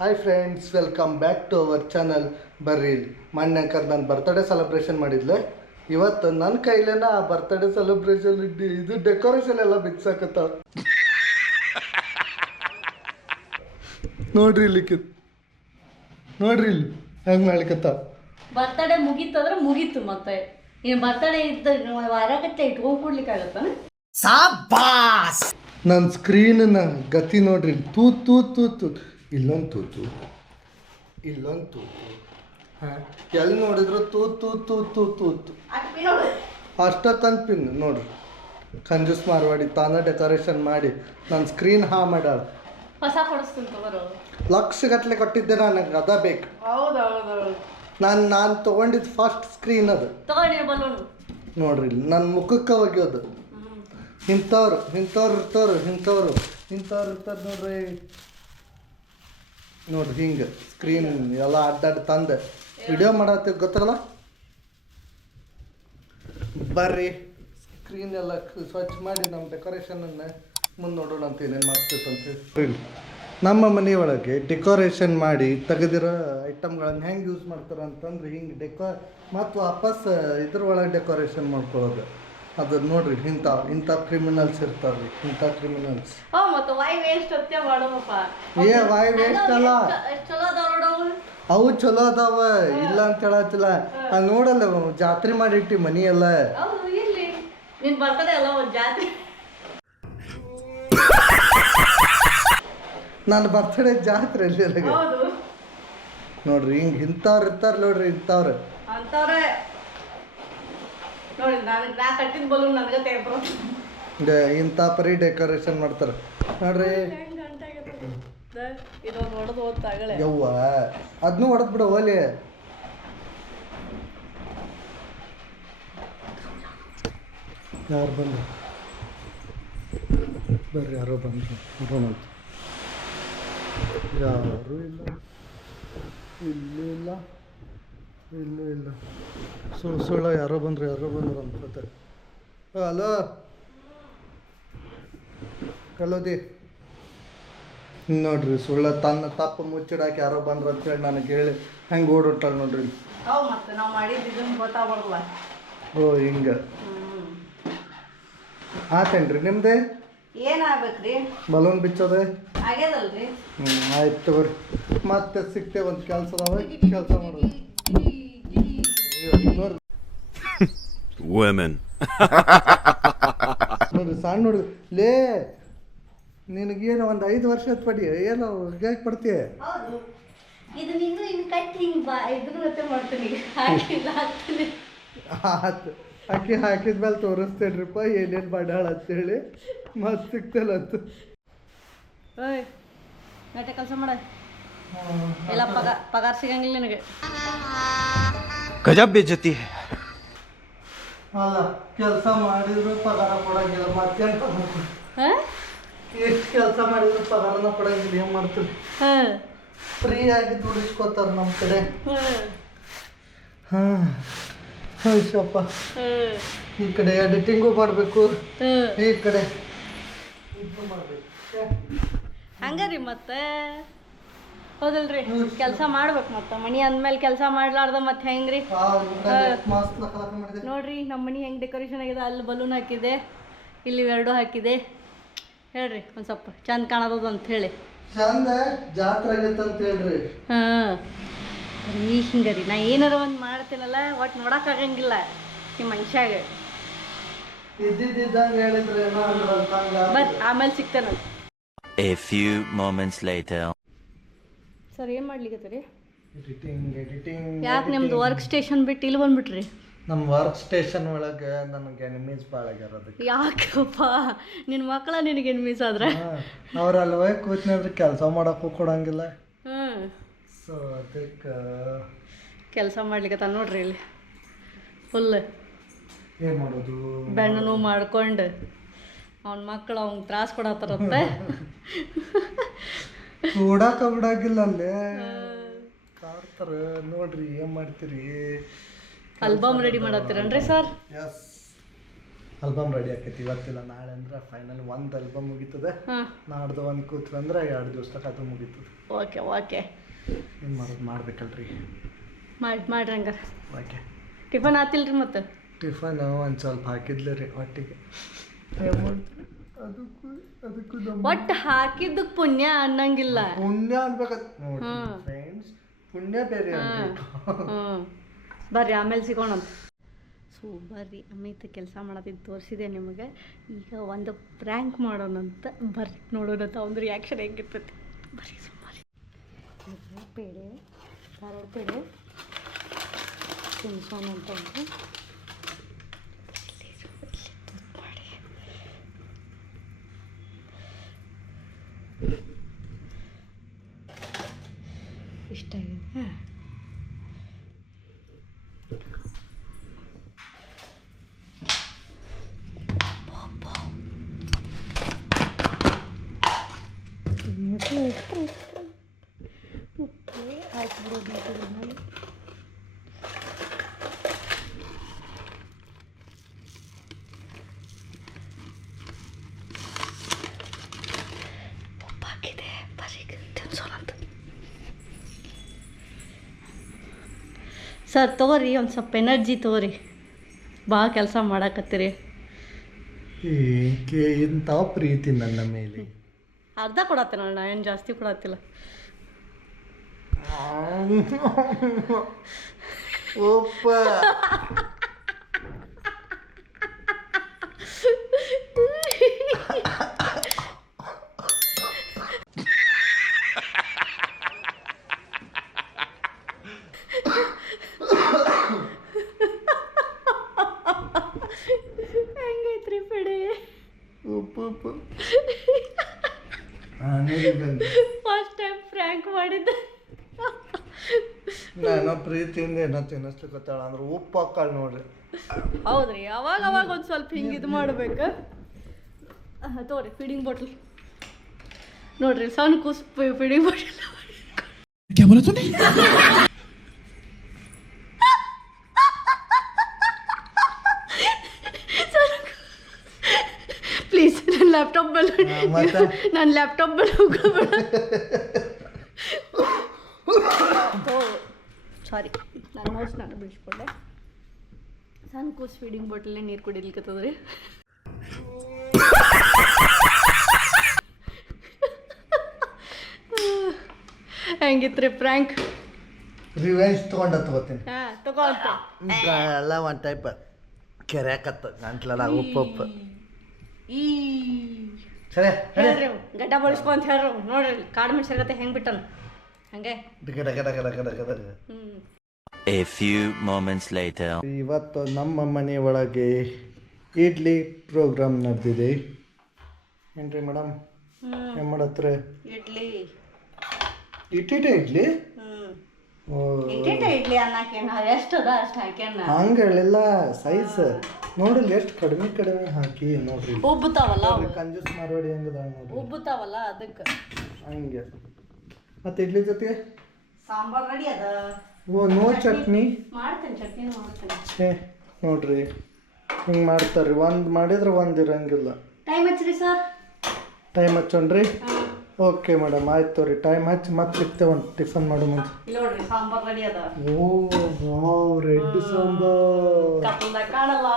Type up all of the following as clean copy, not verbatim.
Hi friends, welcome back to our channel. ಬರ್ರಿ, ಮೊನ್ನೆ ನಾನು ಬರ್ತ್ಡೇ ಸೆಲೆಬ್ರೇಷನ್ ಮಾಡಿದ್ಲೆ. ಇವತ್ತು ನನ್ನ ಕೈಲೇನ ಆ ಬರ್ತ್ಡೇ ಸೆಲೆಬ್ರೇಷನ್ ಇದು ಡೆಕೋರೇಷನ್ ಎಲ್ಲ ಬಿಡ್ಸಾಕತ್ತಾವ. ನೋಡ್ರಿ ಇಲ್ಲಿ ಹೆಂಗೆ ಮಾಡ್ಕತ್ತಾವ. ಬರ್ತಡೇ ಮುಗೀತಂದ್ರೆ ಮುಗೀತು. ಮತ್ತೆ ಏನು ಬರ್ತಡೇ ಇದ್ದ ವಾರಗಟ್ಟಲೆ ಇಟ್ಕೊಂಡು ಕೊಡ್ಲಿಕ್ಕಾಗತ್ತ? ಸಾಬಾಸ್! ನನ್ನ ಸ್ಕ್ರೀನ್ನ ಗತಿ ನೋಡ್ರಿ. ತೂತ್ ತೂತ್ ತೂತ್ ತೂತ್ ಇಲ್ಲೊಂದು ತೂತು, ಇಲ್ಲೊಂದು ತೂತು. ಹಾಂ, ಎಲ್ಲಿ ನೋಡಿದ್ರು ತೂತ್ ತೂತ್ ತೂತ್ ತೂತ್ ತೂತು. ಅಷ್ಟೊತ್ತಂದು ಪಿನ್ ನೋಡ್ರಿ. ಕಂಜೂಸ್ ಮಾರ್ವಾಡಿ ತಾನೇ ಡೆಕೋರೇಷನ್ ಮಾಡಿ ನನ್ನ ಸ್ಕ್ರೀನ್ ಮಾಡ್ಯಾಳ. ಹೊಸ ಕೊಡಿಸ್ತೀನಿ ತಗೋರು. ಲಕ್ಷಗಟ್ಟಲೆ ಕೊಟ್ಟಿದ್ದೆ ನನಗೆ, ಅದ ಬೇಕು. ಹೌದೌದು. ನಾನು ತೊಗೊಂಡಿದ್ದು ಫಸ್ಟ್ ಸ್ಕ್ರೀನ್ ಅದು. ತಗೊಂಡಿ ಬಲೂನು ನೋಡ್ರಿ, ನನ್ನ ಮುಖಕ್ಕೆ ಒಗೆಯೋದು. ಇಂಥವ್ರು ಇರ್ತಾರೆ ನೋಡ್ರಿ. ಹಿಂಗೆ ಸ್ಕ್ರೀನ್ ಎಲ್ಲ ಅಡ್ಡಾಡಿ ತಂದೆ ವಿಡಿಯೋ ಮಾಡತ್ತೀವಿ, ಗೊತ್ತಲ್ಲ. ಬರ್ರಿ, ಸ್ಕ್ರೀನ್ ಎಲ್ಲ ಸ್ವಚ್ಛ ಮಾಡಿ ನಮ್ಮ ಡೆಕೋರೇಷನನ್ನು ಮುಂದೆ ನೋಡೋಣ ಅಂತ ಏನೇನು ಮಾಡ್ತೈತಂತ. ನಮ್ಮ ಮನೆಯೊಳಗೆ ಡೆಕೋರೇಷನ್ ಮಾಡಿ ತೆಗೆದಿರೋ ಐಟಮ್ಗಳನ್ನು ಹೆಂಗೆ ಯೂಸ್ ಮಾಡ್ತಾರೆ ಅಂತಂದ್ರೆ ಹಿಂಗೆ ಮತ್ತು ವಾಪಸ್ ಇದ್ರೊಳಗೆ ಡೆಕೋರೇಷನ್ ಮಾಡ್ಕೊಳ್ಳೋದು. ಅದು ನೋಡ್ರಿ, ಇಂಥ ಕ್ರಿಮಿನಲ್ಸ್ ಇರ್ತಾರ್ರಿ, ಇಂಥ ಕ್ರಿಮಿನಲ್ಸ್. ಮತ್ತೆ ವಾಯ್ ವೇಸ್ಟ್ ಅತ್ಯ ಮಾಡೋಪ್ಪ. ವಾಯ್ ವೇಸ್ಟ್ ಅಲ್ಲ, ಅವು ಚಲೋ ಅದಾವ, ಇಲ್ಲ ಅಂತ ಹೇಳತ್ತಿಲ್ಲ. ಅದು ನೋಡಲ್ಲ, ಜಾತ್ರೆ ಮಾಡಿಟ್ಟಿ ಮನಿ ಎಲ್ಲ. ನಿನ್ ಬರ್ತಡೇ ಅಲ್ಲ ಒಂದು ಜಾತ್ರೆ. ನನ್ನ ಬರ್ತಡೇ ಜಾತ್ರೆ ಅಲ್ಲಿ ನೋಡ್ರಿ. ಹಿಂಗೆ ಇಂಥವ್ರು ಇರ್ತಾರೆ ನೋಡ್ರಿ, ಇಂಥವ್ರು ಅಂತವ್ರೆ ನೋಡಿ. ನಾ ಕಟ್ಟಿದ ಬಲೂನ್ ನನಗೆ ತೆಗೆದು ಇಂಥ ಪರಿ ಡೆಕೋರೇಷನ್ ಮಾಡ್ತಾರೆ ನೋಡ್ರಿ. ಇದೊಂದು ಹೊಡೆದು ಓದ್ತಾಗಳೆ ಯವ್ವ, ಅದನ್ನೂ ಹೊಡೆದ್ ಬಿಡು ಓಲಿ. ಯಾರು ಬಂದ್ರು? ಬರ್ರಿ, ಯಾರೋ ಬಂದ್ರು ನೋಡೋಣಂತ. ಯಾರೂ ಇಲ್ಲ, ಇಲ್ಲೂ ಇಲ್ಲ. ಸುಳ್ಳು ಯಾರೋ ಬಂದ್ರು ಅನ್ಕೋತಾರೆ. ಹಲೋ ದಿ. ನೋಡ್ರಿ, ಸುಳ್ಳ ತನ್ನ ತಪ್ಪು ಮುಚ್ಚಿಡಾಕಿ ಯಾರೋ ಬಂದ್ರು ಅಂತೇಳಿ ನನಗೆ ಹೇಳಿ ಹೆಂಗೆ ಓಡೋಟಾಳ ನೋಡ್ರಿ. ಮತ್ತೆ ನಾವು ಮಾಡಿದ್ದು ಗೊತ್ತಾಗ್ಬಾರ್ದಲ್ಲ. ಓ, ಹಿಂಗೆ ಆತೇನ್ರಿ ನಿಮ್ದೆ? ಏನಾಗ್ಬೇಕ್ರಿ? ಬಲೂನ್ ಬಿಚ್ಚೋದೆ ಆಗ್ಯದಲ್ರಿ. ಆಯ್ತು ತಗೋರಿ. ಮತ್ತೆ ಸಿಗ್ತೇವೆ, ಒಂದು ಕೆಲಸ ಮಾಡೋದು. ನೋಡ್ರಿ, ಸಣ್ಣ ಹುಡುಗ ಲೇ, ನಿನಗೇನು ಒಂದು 5 ವರ್ಷದ ಪಡಿ ಏನೋ ಹೇಗೆ ಪಡ್ತೀಯ? ಇದು ನೀನು ಇನ್ನು ಕಟ್ಟಿ ಹಿಂಗೆ ಇದ್ರ ಮಾಡ್ತೀನಿ. ಹಾಕಿಲ್ಲ ಆಯ್ತು, ಹಾಕಿದ್ಮೇಲೆ ತೋರಿಸ್ತೇನ್ರಿಪ್ಪ ಏನೇನು ಮಾಡ್ಯಾಳ ಅಂತೇಳಿ. ಮತ್ತೆ ಸಿಗ್ತಲ್ಲ ಅಂತ. ಓಯ್, ನಟ ಕೆಲಸ ಮಾಡ. ಎಲ್ಲ ಪಗಾರ ಸಿಗಂಗಿಲ್ಲ ನಿನಗೆ. ಗಜಬ್ ಬೇಜತಿ. ಅಲ್ಲ, ಕೆಲಸ ಮಾಡಿದ್ರು ಪಗಾರ ಕೊಡಂಗಿಲ್ಲ. ಮತ್ತೇನು ಎಷ್ಟು ಕೆಲಸ ಮಾಡಿದ್ರು ಪಗಾರನ ಕೊಡಂಗಿಲ್ಲ. ಏನು ಮಾಡ್ತೀವಿ? ಫ್ರೀ ಆಗಿ ದುಡಿಸ್ಕೋತಾರೆ ನಮ್ಮ ಕಡೆ. ಹಾಂ, ಶಪ್ಪ. ಈ ಕಡೆ ಎಡಿಟಿಂಗು ಮಾಡಬೇಕು, ಈ ಕಡೆ ಇದು ಮಾಡಬೇಕು. ಹಂಗಾರಿ ಮತ್ತೆ ಹೌದಲ್ರಿ, ಕೆಲಸ ಮಾಡ್ಬೇಕು. ಮತ್ತೆ ಮನಿ ಅಂದ್ಮೇಲೆ ಕೆಲಸ ಮಾಡ್ಲಾರ್ದ ಮತ್ತೆ ಹೆಂಗ್ರಿ? ನೋಡ್ರಿ, ನಮ್ಮ ಮನಿ ಹೆಂಗೆ ಡೆಕೋರೇಷನ್ ಆಗಿದೆ. ಅಲ್ಲಿ ಬಲೂನ್ ಹಾಕಿದೆ, ಇಲ್ಲಿ 2 ಹಾಕಿದೆ. ಹೇಳ್ರಿ, ಒಂದು ಸ್ವಲ್ಪ ಚಂದ ಕಾಣೋದು ಅಂತ ಹೇಳಿ. ಚಂದ ಜಾತ್ರೆ ಆಗೈತೆ ಅಂತ ಹೇಳ್ರಿ. ಹಾಂ, ಈ ಹಿಂಗರಿ ನಾ ಏನಾರ ಒಂದು ಮಾಡ್ತೀನಲ್ಲ, ಒಟ್ಟು ನೋಡೋಕ್ಕಾಗಂಗಿಲ್ಲ ಈ ಮನುಷ್ಯಾಗ. ಇದ್ದಿದ್ದಂಗೆ ಹೇಳಿದ್ರೆ ಬಟ್ ಆಮೇಲೆ ಸಿಗ್ತೇನೆ. A few moments later. Sir, ಏನು ಮಾಡ್ಲಿಕ್ಕತ್ತೀರಿ? ಎಡಿಟಿಂಗ್. ಯಾಕೆ ನಿಮ್ದು ವರ್ಕ್ ಸ್ಟೇಷನ್ ಬಿಟ್ಟು ಇಲ್ಲಿ ಬಂದ್ಬಿಟ್ರಿ? ನಮ್ಮ ವರ್ಕ್ ಸ್ಟೇಷನ್ ಒಳಗೆ ನನಗೆ ಎನಿಮೀಸ್ ಭಾಳ ಆಗ್ಯಾರ. ಅದಕ್ಕೆ ಯಾಕಪ್ಪ, ನಿನ್ನ ಮಕ್ಕಳ ನಿನಗೆ ಎನಿಮೀಸ್ ಆದ್ರೆ? ಅವ್ರು ಅಲ್ವೇ ಕೂತ್ನಾದ್ರೆ ಕೆಲಸ ಮಾಡೋಕ್ಕೂ ಕೊಡಂಗಿಲ್ಲ. ಸೊ ಅದಕ್ಕೆ ಕೆಲಸ ಮಾಡ್ಲಿಕ್ಕತ್ತ ನೋಡ್ರಿ. ಇಲ್ಲಿ ಫುಲ್ ಏನು ಮಾಡೋದು, ಬೆನ್ನು ನೋವು ಮಾಡ್ಕೊಂಡು ಅವನ ಮಕ್ಕಳು ಅವ್ನಿಗೆ ತ್ರಾಸ ಕೊಡತ್ತಾರತ್ತೆ. ಕೂಡಾಕ ಬಿಡಾಗಿಲ್ಲ ಅಲ್ಲೇ ಕಾಡ್ತಾರೆ ನೋಡ್ರಿ. ಏನು ಮಾಡ್ತೀರಿ? ಆಲ್ಬಮ್ ರೆಡಿ ಮಾಡತ್ತೀರನ್ರಿ ಸರ್? ಎಸ್. ಆಲ್ಬಮ್ ರೆಡಿ ಆಕೈತಿ. ಇವತ್ತಿಲ್ಲ ನಾಳೆ ಅಂದ್ರೆ ಫೈನಲ್ ಒಂದು ಆಲ್ಬಮ್ ಮುಗೀತದೆ. ನಾಡ್ದು ಒಂದು ಕೂತ್ರಂದ್ರೆ 2 ದಿವಸದಾಗ ಅದು ಮುಗೀತದೆ. ಓಕೆ ಓಕೆ, ಏನು ಮಾಡೋದು, ಮಾಡ್ಬೇಕಲ್ರಿ. ಮಾಡ್ರಿ ಹಂಗಾರೆ. ಓಕೆ, ಟಿಫನ್ ಆತಿಲ್ರಿ ಮತ್ತೆ? ಟಿಫನ್ ಒಂದು ಸ್ವಲ್ಪ ಹಾಕಿದ್ಲಿ ರೀ ಹೊಟ್ಟಿಗೆ. ಅದಕ್ಕೂ ಒಟ್ಟು ಹಾಕಿದ್ದಕ್ಕೆ ಪುಣ್ಯ ಅನ್ನಂಗಿಲ್ಲ. ಪುಣ್ಯ ಅನ್ಬೇಕಂತ ನೋಡಿ ಫ್ರೆಂಡ್ಸ್, ಪುಣ್ಯ ಬೇರೆ ಅನ್ಬೇಕು. ಬರ್ರಿ ಆಮೇಲೆ ಸಿಗೋಣ. ಸೊ ಬರ್ರಿ, ಅಮಿತ್ ಕೆಲಸ ಮಾಡೋದಿದ್ದು ತೋರಿಸಿದೆ ನಿಮಗೆ. ಈಗ ಒಂದು ಪ್ರ್ಯಾಂಕ್ ಮಾಡೋಣಂತ ಬರ್ರಿ, ನೋಡೋಣಂತ ಒಂದು ರಿಯಾಕ್ಷನ್ ಹೆಂಗಿರ್ತೈತಿ. ಬರ್ರಿ ಸುಮ್ಮನೆ ಪೇಡೆ, ಧಾರವಾಡ ಪೇಡೆ ತಿನ್ಸೋಣ ಅಂತಂದು ಇಷ್ಟ ಆಗಿದೆ. ಉಪ್ಪು ಹಾಕಿಬಿಡೋದು. ಉಪ್ಪಾಕಿದೆ, ಬರೀ ತಿನ್ಸೋಣಂತ. ಸರ್ ತಗೋರಿ, ಒಂದು ಸ್ವಲ್ಪ ಎನರ್ಜಿ ತಗೋರಿ, ಭಾಳ ಕೆಲಸ ಮಾಡಾಕತ್ತೀರಿ. ಏಕೆ ಇಂಥ ಪ್ರೀತಿ ನನ್ನ ಮೇಲೆ? ಅರ್ಧ ಕೊಡತ್ತೇನೆ, ನಾ ಏನು ಜಾಸ್ತಿ ಕೊಡತ್ತಿಲ್ಲ. ಉಪ್ಪ ಹೆಂಗೈತ್ರಿ ಪೇಡೆ? ಉಪ್ಪು ಫಸ್ಟ್ ಟೈಮ್ ಫ್ರ್ಯಾಂಕ್ ಮಾಡಿದ್ದೆ. ನಾನು ಪ್ರೀತಿಯಿಂದ ಏನೋ ತಿನ್ನಿಸ್ಲಿಕ್ಕತ್ತಾಳ ಅಂದ್ರೆ ಉಪ್ಪು ಹಾಕಾಳ ನೋಡ್ರಿ. ಹೌದ್ರಿ, ಅವಾಗ ಒಂದು ಸ್ವಲ್ಪ ಹಿಂಗೆ ಇದು ಮಾಡ್ಬೇಕು. ತೋರಿ ಫೀಡಿಂಗ್ ಬಾಟ್ಲ್ ನೋಡ್ರಿ, ಸಣ್ಣ ಕೂಸ್ ಫೀಡಿಂಗ್ ಬಾಟಲ್. ಪ್ಲೀಸ್ ನನ್ನ ಲ್ಯಾಪ್ಟಾಪ್ ಮೇಲೆ ಹೋಗಬೇಡ. ಸಾರಿ, ನಾನು ಮೌಸ್ ಬಿಡಿಸ್ಕೊಂಡೆ. ಸಣ್ಣ ಕೂಸ್ ಫೀಡಿಂಗ್ ಬಾಟಲೇ ನೀರು ಕುಡಿಲಿಕ್ಕತ್ತದ್ರಿ. ಹೆಂಗಿತ್ರಿ ಪ್ರ್ಯಾಂಕ್? ರಿವೆಂಜ್ ತಗೋತೀನಿ. ತಗೋತ ಎಲ್ಲ ಒಂದು ಟೈಪ್ ಕೆರೆಕತ್ತ ಗಂಟ್ಲಲ್ಲ ಉಪ್ಪು ಸರಿ ಹೇಳ್ರಿ, ಗಡ್ಡ ಬಳಸ್ಕೊಂತ ಹೇಳ್ರಿ. ನೋಡ್ರಿ ಕಾಡು ಮೆಣಸಿನಕಾಯಿ ಹೆಂಗೆ ಬಿಟ್ಟನು ಹಂಗೆ. A few moments later. ಇವತ್ತು ನಮ್ಮ ಮನೆ ಒಳಗೆ ಇಡ್ಲಿ ಪ್ರೋಗ್ರಾಮ್ ನಡೆದಿದೆ. ಏನ್ರಿ ಮೇಡಮ್, ಏನು ಮಾಡತ್ರ? ಇಡ್ಲಿ ಇಟ್ಟಿಟ್ಟೆ ಇಡ್ಲಿ ಇಡ್ಲಿ ಅನ್ನಕೇನ ಎಷ್ಟು ಅದ ಅಷ್ಟು ಹಾಕ್ಯಾನ. ಹಂಗೆ ಹೇಳಿಲ್ಲ, ಸೈಜ್ ನೋಡಿಲ್ಲ ಎಷ್ಟು ಕಡಿಮೆ ಹಾಕಿ ನೋಡ್ರಿ. ಉಬ್ಬುತ್ತಾವಲ್ಲ, ಕಂಜೂಸ್ ಮಾರ್ವಾಡಿ ಹೆಂಗದ ನೋಡ್ರಿ, ಉಬ್ಬುತ್ತಾವಲ್ಲ ಅದಕ್ಕೆ ಹಂಗೆ. ಮತ್ತೆ ಇಡ್ಲಿ ಜೊತೆಗೆ ಸಾಂಬಾರ್ ರೆಡಿ ಅದ. ಓ ನೋ ಚಟ್ನಿ ಮಾಡ್ತೇನೆ, ಚಟ್ನಿ ಮಾಡ್ತೇನೆ. ಛೇ ನೋಡ್ರಿ ಹಿಂಗೆ ಮಾಡ್ತಾರ್ರಿ, ಒಂದು ಮಾಡಿದ್ರೆ ಒಂದು ಇರಂಗಿಲ್ಲ. ಟೈಮ್ ಹಚ್ಚ್ರಿ ಸರ್. ಟೈಮ್ ಹಚ್ಚೋಣ್ರಿ? ಓಕೆ ಮೇಡಮ್, ಆಯ್ತು ರೀ. ಟೈಮ್ ಹಚ್ಚಿ ಮತ್ತೆ ಸಿಗ್ತೇವೆ ಒಂದು ಟಿಫನ್ ಮಾಡೋ ಮುಂಚೆ. ನೋಡ್ರಿ ಸಾಂಬಾರ್ ರೆಡಿ ಅದ. ಓ ವಾವ್, ರೆಡ್ ಸಾಂಬಾರ್ ಕತ್ತಲ್ದಾಗ ಕಾಣಲ್ಲ.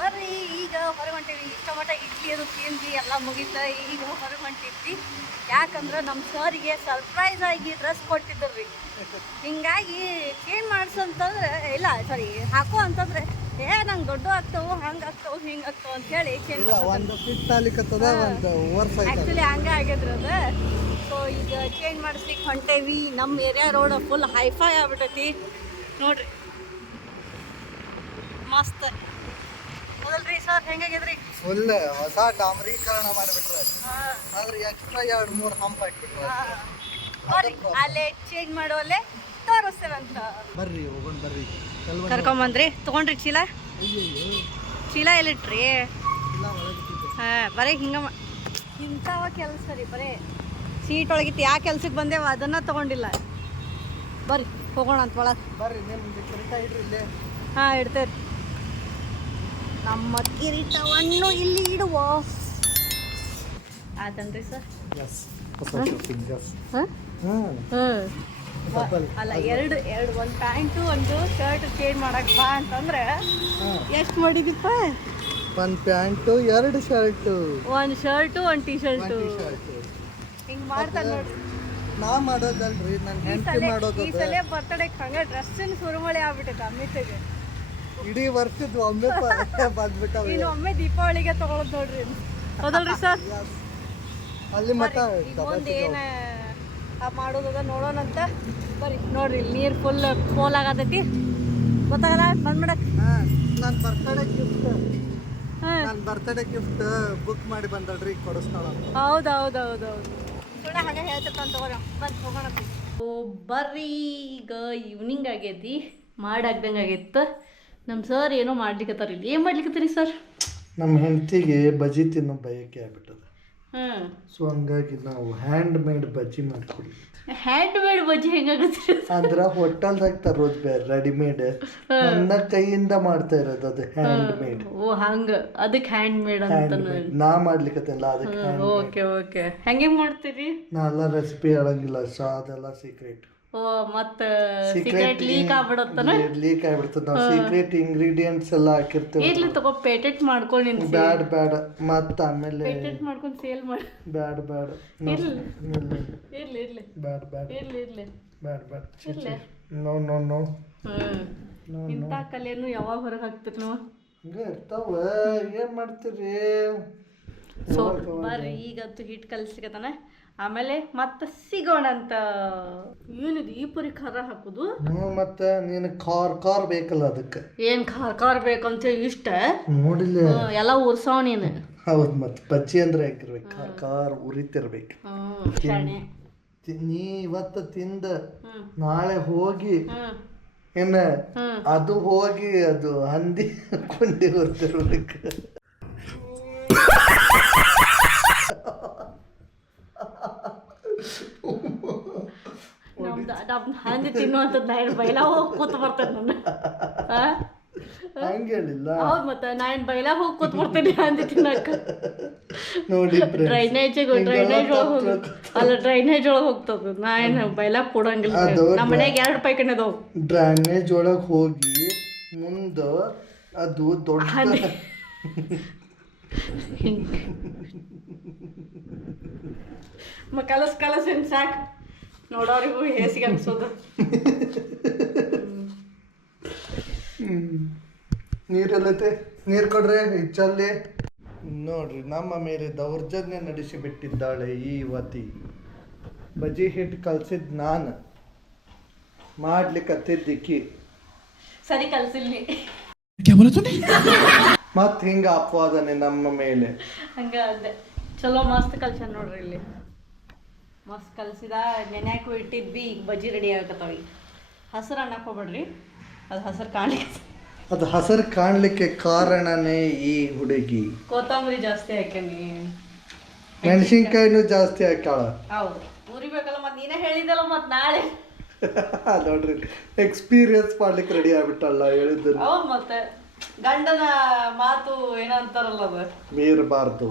ಬರ್ರಿ, ಈಗ ಹೊರಗೆ ಹೊಂಟೇವಿ. ಇಷ್ಟಮಟ್ಟ ಇಡ್ಲಿ ಅದು ತಿಂದು ಎಲ್ಲ ಮುಗಿತ. ಈಗ ಹೊರಗೆ ಹೊಂಟಿದ್ವಿ. ಯಾಕಂದ್ರೆ ನಮ್ಮ ಸರ್ಗೆ ಸರ್ಪ್ರೈಸ್ ಆಗಿ ಡ್ರೆಸ್ ಕೊಟ್ಟಿದ್ರಿ. ಹಿಂಗಾಗಿ ಚೇಂಜ್ ಮಾಡ್ಸಂತಂದ್ರೆ ಇಲ್ಲ, ಸಾರಿ ಹಾಕೋ ಅಂತಂದ್ರೆ ನಂಗೆ ದೊಡ್ಡ ಆಗ್ತಾವು, ಹಂಗೆ ಆಗ್ತಾವು, ಹಿಂಗೆ ಆಗ್ತಾವ ಅಂತ ಹೇಳಿ ಚೇಂಜ್ ಆ್ಯಕ್ಚುಲಿ ಹಂಗೆ ಆಗಿದ್ರಿ ಅದು. ಸೊ ಈಗ ಚೇಂಜ್ ಮಾಡಿಸ್ಲಿಕ್ಕೆ ಹೊಂಟೇವಿ. ನಮ್ಮ ಏರಿಯಾ ರೋಡ್ ಫುಲ್ ಹೈಫೈ ಆಗ್ಬಿಟ್ಟೈತಿ ನೋಡ್ರಿ, ಮಸ್ತ್ ಮೊದಲ್ರಿ ಸರ್. ಹೆಂಗಾಗಿದ್ರಿ? ಫುಲ್ ಹೊಸ ಡಾಮರೀಕರಣ ಮಾಡಿಬಿಟ್ರೆ, ಆದ್ರೆ ಎಕ್ಸ್ಟ್ರಾ 2-3 ಹಂಪ್ ಹಾಕ್ಬಿಟ್ರೆ. ಅಲ್ಲೇ ಚೇಂಜ್ ಮಾಡೋಲ್ಲೇ ತೋರಿಸ್ತೇವಂತ. ಬರ್ರಿ ಹೋಗೋಣ ಬರ್ರಿ. ಕರ್ಕೊಂಬಂದ್ರಿ, ತೊಗೊಂಡ್ರಿ ಚೀಲ? ಚೀಲ ಎಲ್ಲಿಟ್ರಿ? ಬರೀ ಹಿಂಗೆ ಇಂಥವ ಕೆಲಸ ರೀ, ಬರೀ ಸೀಟ್ ಒಳಗಿತ್ತು. ಯಾವ ಕೆಲ್ಸಕ್ಕೆ ಬಂದೇವ ಅದನ್ನು ತೊಗೊಂಡಿಲ್ಲ. ಬರ್ರಿ ಹೋಗೋಣ ಅಂತ ಒಳಗೆ. ಬರ್ರಿ, ನಿಮ್ಮ ಇಡ್ರಿ ಇಲ್ಲೇ. ಹಾಂ ಇಡ್ತೇವೆ. ನಮ್ಮ ಕಿರೀಟವನ್ನು ಇಲ್ಲಿ ಇಡುವ ಆತನ್ರಿ ಸರ್. ಎಸ್ ಹೊಸ ಶಾಪಿಂಗ್ ಎಸ್ ಹಾಂ ಹಾಂ ಅಲ್ಲ ಎರಡು ಒಂದು ಪ್ಯಾಂಟು ಒಂದು ಶರ್ಟ್ ಚೇಂಜ್ ಮಾಡಕ್ ಬಾ ಅಂತಂದ್ರೆ ಎಷ್ಟು ಮಾಡಿದಿಪ್ಪ? ಒಂದು ಪ್ಯಾಂಟು 2 ಶರ್ಟು, ಒಂದು ಶರ್ಟು ಒಂದು ಟೀ ಶರ್ಟು ಹಿಂಗೆ ಮಾಡ್ತಾನೆ ನೋಡ್ರಿ. ನಾ ಮಾಡೋದಲ್ರಿ, ನನ್ನ ಹೆಂಡತಿ ಮಾಡೋದು. ಈ ಸಲ ಬರ್ತಡೇಗೆ ಹಂಗೆ ಡ್ರೆಸ್ಸಿನ ಸುರುಮಳೆ ಆಗ್ಬಿಟ್ಟೈತೆ ಅಮಿತ್ಗೆ. ಇಡೀ ವರ್ಷದ ಒಮ್ಮೆ ಬಂದ್ಬಿಟ್ಟವ. ಇನ್ನು ಒಮ್ಮೆ ದೀಪಾವಳಿಗೆ ತಗೊಳೋದು ನೋಡ್ರಿ. ಹೌದಲ್ರಿ ಸರ್? ಅಲ್ಲಿ ಮತ್ತ ಮುಂದೆ ಏನು ಮಾಡೋದದ ನೋಡೋಣಂತ ಬರ್ರಿ. ನೋಡ್ರಿ ಇಲ್ಲಿ ನೀರು ಫುಲ್ ಆಗತೈತಿ, ಗೊತ್ತಾಗಲ್ಲ ಬಂದ್ಬಿಡಕ್ಕೆ. ನನ್ನ ಬರ್ತಡೇ ಗಿಫ್ಟ್ ಬುಕ್ ಮಾಡಿ ಬಂದಳ್ರಿ, ಕೊಡಿಸ್ತಾಳ. ಹೌದು ಸುಳ್ಳ ಹಾಗೆ ಹೇಳ್ತಿರ್ತಾನೆ ತಗೋರಿ. ಬಂದು ಹೋಗೋಣ. ಬರ್ರಿ, ಈಗ ಈವ್ನಿಂಗ್ ಆಗೈತಿ, ಮಾಡಾಗ್ದಂಗೆ ಆಗೈತೆ. ನಮ್ಮ ಸರ್ ಏನೋ ಮಾಡ್ಲಿಕ್ಕತ್ತಾರ. ಇಲ್ಲಿ ಏನು ಮಾಡ್ಲಿಕ್ಕತ್ತೀರಿ ಸರ್? ನಮ್ಮ ಹೆಂಡತಿಗೆ ಬಜ್ಜಿ ತಿನ್ನೋ ಬಯಕೆ ಆಗ್ಬಿಟ್ಟದ. ಹಾಂ, ಸೊ ಹಂಗಾಗಿ ನಾವು ಹ್ಯಾಂಡ್ ಮೇಡ್ ಬಜ್ಜಿ ಮಾಡ್ಕೊಡಿ. ಹ್ಯಾಂಡ್ ಮೇಡ್ ಬಜ್ಜಿ ಹೆಂಗಾಗತ್ರಿ? ಅಂದ್ರ ಹೋಟೆಲ್ದಾಗ ತರೋದು ಬೇರೆ, ರೆಡಿಮೇಡ್. ನನ್ನ ಕೈಯಿಂದ ಮಾಡ್ತಾ ಇರೋದು ಅದು ಹ್ಯಾಂಡ್ ಮೇಡ್. ಓ ಹಂಗ, ಅದಕ್ಕೆ ಹ್ಯಾಂಡ್ ಮೇಡ್ ಅಂತ ನಾ ಮಾಡ್ಲಿಕ್ಕತ್ತಲ್ಲ ಅದಕ್ಕೆ. ಓಕೆ ಹೆಂಗೆ ಮಾಡ್ತೀರಿ? ನಾ ಎಲ್ಲ ರೆಸಿಪಿ ಹೇಳಂಗಿಲ್ಲ, ಸೊ ಅದೆಲ್ಲ ಸೀಕ್ರೆಟ್. ಓ ಮತ್ತೆ ಸೀಕ್ರೆಟ್ ಲೀಕ್ ಆಗ್ಬಿಡತ್ತನ? ಲೀಕ್ ಆಗ್ಬಿಡ್ತದ. ನಾವು ಸೀಕ್ರೆಟ್ ಇಂಗ್ರೀಡಿಯೆಂಟ್ಸ್ ಎಲ್ಲ ಹಾಕಿರ್ತೀವಿ. ಇರ್ಲಿ ತಗೋ, ಪೇಟೆಂಟ್ ಮಾಡ್ಕೊಂಡು ಬ್ಯಾಡ ಮತ್ತ ಆಮೇಲೆ ಪೇಟೆಂಟ್ ಮಾಡ್ಕೊಂಡು ಸೇಲ್ ಮಾಡಿ. ಬ್ಯಾಡ ಇರ್ಲಿ ನೋ ಇಂಥ ಕಲೆಯನ್ನು ಯಾವಾಗ ಹೊರಗೆ ಹಾಕ್ತಿರಿ ನೀವು? ಹಂಗ ಇರ್ತಾವ, ಏನ್ ಮಾಡ್ತೀರಿ? ಸೊ ಬರ್ರಿ, ಈಗಂತೂ ಹಿಟ್ ಕಲಿಸ್ಲಿಕ್ಕತ್ತಾನ, ಆಮೇಲೆ ಮತ್ತೆ ಸಿಗೋಣ ಅಂತ. ಏನಿದು ಈ ಪರಿ ಖಾರ ಹಾಕೋದು? ಮತ್ತೆ ನೀನು ಕಾರ್ ಬೇಕಲ್ಲ ಅದಕ್ಕೆ. ಏನ್ ಖಾರ ಬೇಕಂತ ಇಷ್ಟ ನೋಡಿಲ್ಲ ಎಲ್ಲ ಉರ್ಸಾವ ನೀನು. ಹೌದು, ಮತ್ತೆ ಬಜ್ಜಿ ಅಂದ್ರೆ ಹಾಕಿರ್ಬೇಕು, ಕಾರ್ ಉರಿತಿರ್ಬೇಕು. ನೀ ಇವತ್ತು ತಿಂದ ನಾಳೆ ಹೋಗಿ ಏನ ಅದು ಹೋಗಿ ಅದು ಹಂದಿ ಕೊಂಡಿ ಹೊರ್ತಿರ್ಬೇಕು. ನಮ್ದು ಹಂದಿ ತಿನ್ನುವಂಥದ್ದು ನಾ ಬೈಲ ಹೋಗಿ ಕೂತ್ ಬರ್ತೇನೆ ನಾನು. ಹಂಗೇಳಿಲ್ಲ. ಹೌದು, ಮತ್ತೆ ನಾನು ಬೈಲ ಹೋಗಿ ಕೂತ್ ಬರ್ತೇನೆ ಹಂದಿ ತಿನ್ನಕ. ನೋಡಿ ಡ್ರೈನೇಜ್ ಒಳಗೆ ಅಲ್ಲ, ಡ್ರೈನೇಜ್ ಒಳಗೆ ಹೋಗ್ತದ. ನಾ ಏನು ಬೈಲ ಕೊಡಂಗಿಲ್ಲ. ನಮ್ಮ ಮನ್ಯಾಗ 2 ಪೈಕಣೆ ಅದಾವ. ಡ್ರೈನೇಜ್ ಒಳಗೆ ಹೋಗಿ ಮುಂದ ಅದು ದೊಡ್ಡ ಕಲಸ್ ಏನು ಸಾಕು ನೋಡೋರಿಗೂ ಹೇಸಿಗೆ ಅನ್ಸೋದು. ನೀರೆಲ್ಲೈತೆ, ನೀರು ಕೊಡ್ರೆ ಹೆಚ್ಚಲ್ಲಿ. ನೋಡ್ರಿ, ನಮ್ಮ ಮೇಲೆ ದೌರ್ಜನ್ಯ ನಡೆಸಿ ಬಿಟ್ಟಿದ್ದಾಳೆ ಈ ಯುವತಿ. ಬಜ್ಜಿ ಹಿಟ್ಟು ಕಲ್ಸಿದ್ ನಾನು, ಮಾಡ್ಲಿಕ್ಕತ್ತಿದ್ದಕ್ಕಿ ಸರಿ ಕಲ್ಸಿಲ್ಲಿ. ಮತ್ ಹಿಂಗ ಅಪವಾದನೆ ನಮ್ಮ ಮೇಲೆ. ಹಂಗ ಅದೇ ಚಲೋ ಮಸ್ತ್ ಕಲ್ಸ್ಯಾನ ನೋಡ್ರಿ. ಇಲ್ಲಿ ಮಸ್ತ್ ಕಲ್ಸಿದ, ನೆನ್ಯಾಕು ಇಟ್ಟಿದ್ವಿ. ಈಗ ಬಜ್ಜಿ ರೆಡಿ ಆಗತ್ತವ. ಈಗ ಹಸಿರು ಅನ್ನಕ್ಕೆ ಹೋಗ್ಬೇಡ್ರಿ, ಅದು ಹಸಿರು ಕಾಣ್ಲಿಕ್ಕೆ. ಅದು ಹಸಿರು ಕಾಣ್ಲಿಕ್ಕೆ ಕಾರಣನೇ ಈ ಹುಡುಗಿ. ಕೊತ್ತಂಬರಿ ಜಾಸ್ತಿ ಹಾಕೇನಿ, ಮೆಣಸಿನ್ಕಾಯಿನೂ ಜಾಸ್ತಿ ಹಾಕ್ಯಾಳ. ಹೌದು, ಉರಿಬೇಕಲ್ಲ. ಮತ್ತೆ ನೀನೇ ಹೇಳಿದಲ್ಲ ಮತ್ತೆ ನಾಳೆ. ನೋಡ್ರಿ, ಎಕ್ಸ್ಪೀರಿಯನ್ಸ್ ಮಾಡ್ಲಿಕ್ಕೆ ರೆಡಿ ಆಗ್ಬಿಟ್ಟಲ್ಲ ಹೇಳಿದ್ರು. ಹೌದು, ಮತ್ತೆ ಗಂಡನ ಮಾತು ಏನಂತಾರಲ್ಲ, ಅದು ಮೀರಬಾರ್ದು.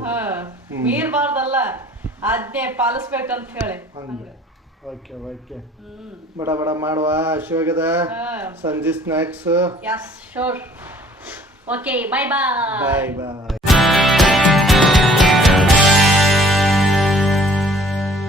ಮೀರ್ಬಾರ್ದಲ್ಲ, ಆಜ್ಞೆ ಪಾಲಿಸ್ಬೇಕಂತ ಹೇಳಿ. ಓಕೆ ಬಡ ಮಾಡುವ. ಶಿವಗದ ಸಂಜೆ ಸ್ನ್ಯಾಕ್ಸ್. Yes sure. ಓಕೆ, ಬಾಯ್.